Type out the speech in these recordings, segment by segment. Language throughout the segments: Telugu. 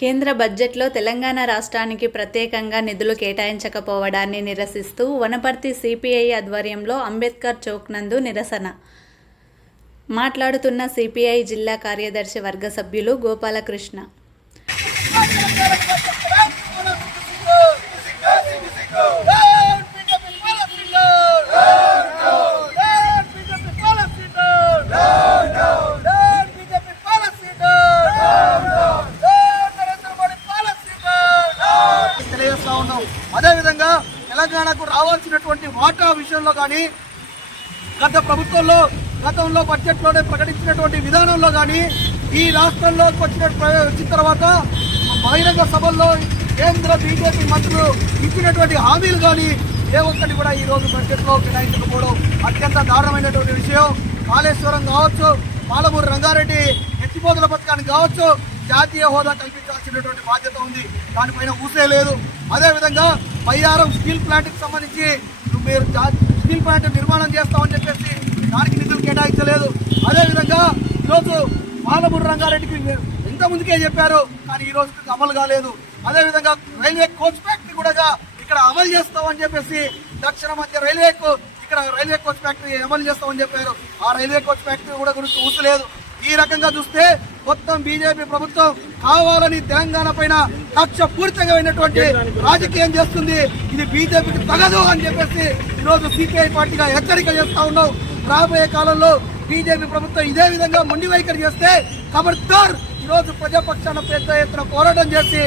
కేంద్ర బడ్జెట్లో తెలంగాణ రాష్ట్రానికి ప్రత్యేకంగా నిధులు కేటాయించకపోవడాన్ని నిరసిస్తూ వనపర్తి సిపిఐ ఆధ్వర్యంలో అంబేద్కర్ చౌక్ నందు నిరసన. మాట్లాడుతున్న సిపిఐ జిల్లా కార్యదర్శి వర్గ సభ్యులు గోపాలకృష్ణ. తెలియజేస్తా ఉన్నాం. అదేవిధంగా తెలంగాణకు రావాల్సినటువంటి వాటా విషయంలో కానీ గత ప్రభుత్వంలో గతంలో బడ్జెట్లోనే ప్రకటించినటువంటి విధానంలో కానీ ఈ రాష్ట్రంలోకి వచ్చిన వచ్చిన తర్వాత బహిరంగ సభల్లో కేంద్ర బీజేపీ మంత్రులు ఇచ్చినటువంటి హామీలు కానీ ఏ ఒక్కటి కూడా ఈరోజు బడ్జెట్లో కేటాయించకపోవడం అత్యంత దారుణమైనటువంటి విషయం. కాళేశ్వరం కావచ్చు పాలమూరు రంగారెడ్డి ఎత్తిపోతుల పథకానికి కావచ్చు జాతీయ హోదా కల్పించాల్సినటువంటి బాధ్యత ఉంది. దానిపైన ఊసే లేదు. అదేవిధంగా బయ్యారం స్టీల్ ప్లాంట్కి సంబంధించి మీరు జా- స్టీల్ ప్లాంట్ నిర్మాణం చేస్తామని చెప్పేసి దానికి నిధులు కేటాయించలేదు. అదేవిధంగా ఈరోజు పాలమూరు రంగారెడ్డికి ఇంత ముందుకే చెప్పారు కానీ ఈ రోజు అమలు కాలేదు. అదేవిధంగా రైల్వే కోచ్ ఫ్యాక్టరీ కూడా ఇక్కడ అమలు చేస్తామని చెప్పేసి దక్షిణ మధ్య రైల్వేకు ఇక్కడ రైల్వే కోచ్ ఫ్యాక్టరీ అమలు చేస్తామని చెప్పారు. ఆ రైల్వే కోచ్ ఫ్యాక్టరీ కూడా గురించి ఊసలేదు. ఈ రకంగా చూస్తే మొత్తం బీజేపీ ప్రభుత్వం కావాలని తెలంగాణ పైన కక్ష పూరితమైనటువంటి రాజకీయం చేస్తుంది. ఇది బీజేపీకి తగదు అని చెప్పేసి ఈరోజు సిపిఐ పార్టీగా హెచ్చరిక చేస్తా ఉన్నాం. రాబోయే కాలంలో బీజేపీ ప్రభుత్వం ఇదే విధంగా మొండి వైఖరి చేస్తే ఖబర్దార్ ఈరోజు ప్రజాపక్షాన పెద్ద ఎత్తున పోరాటం చేసి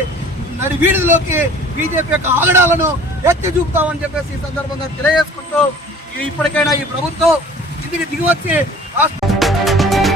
నడి వీడిలోకి బీజేపీ యొక్క ఆగడాలను ఎత్తి చూపుతామని చెప్పేసి ఈ సందర్భంగా తెలియజేసుకుంటూ ఇప్పటికైనా ఈ ప్రభుత్వం ఇంటికి దిగివచ్చి రాష్ట్ర